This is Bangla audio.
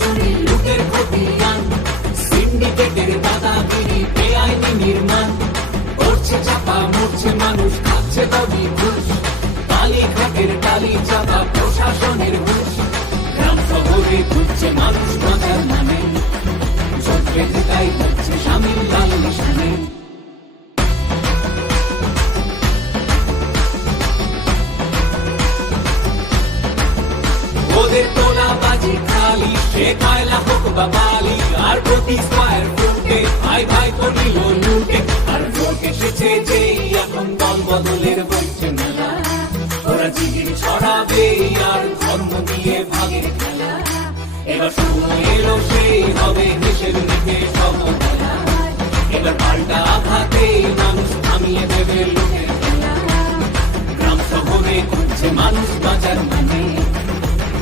চুরি লুটের খতিয়ান, সিন্ডিকেটের দাদাগিরি বেআইনি নির্মাণ, করছে চাপা মরছে মানুষ খাচ্ছে দাবি ঘুষ, কালীঘাটের টালি চাপা প্রশাসনের হুঁশ, গ্রাম শহরে ঘুরছে মানুষ বাঁচার নামে, চোখে তাই হচ্ছে শামিল লাল নিশানে। ওদের তোলা বাজি খালি, সে কয়লা হোক বা বালি, আর প্রতি স্কয়ার ফুটে ভাই ভাই করিল লুটে, আর ভোট এসেছে যেই এখন দল বদলের বইছে মেলা, ওরা জিগির ছড়াবে আর ধর্ম নিয়ে ভাগের খেলা, এবার সময় এলো সেই হবে দেশের দিকে সমবেলা, এবার পাল্টা আঘাতে মানুষ থামিয়ে দেবে লুটের খেলা, গ্রাম শহরে ঘুরছে মানুষ বাঁচার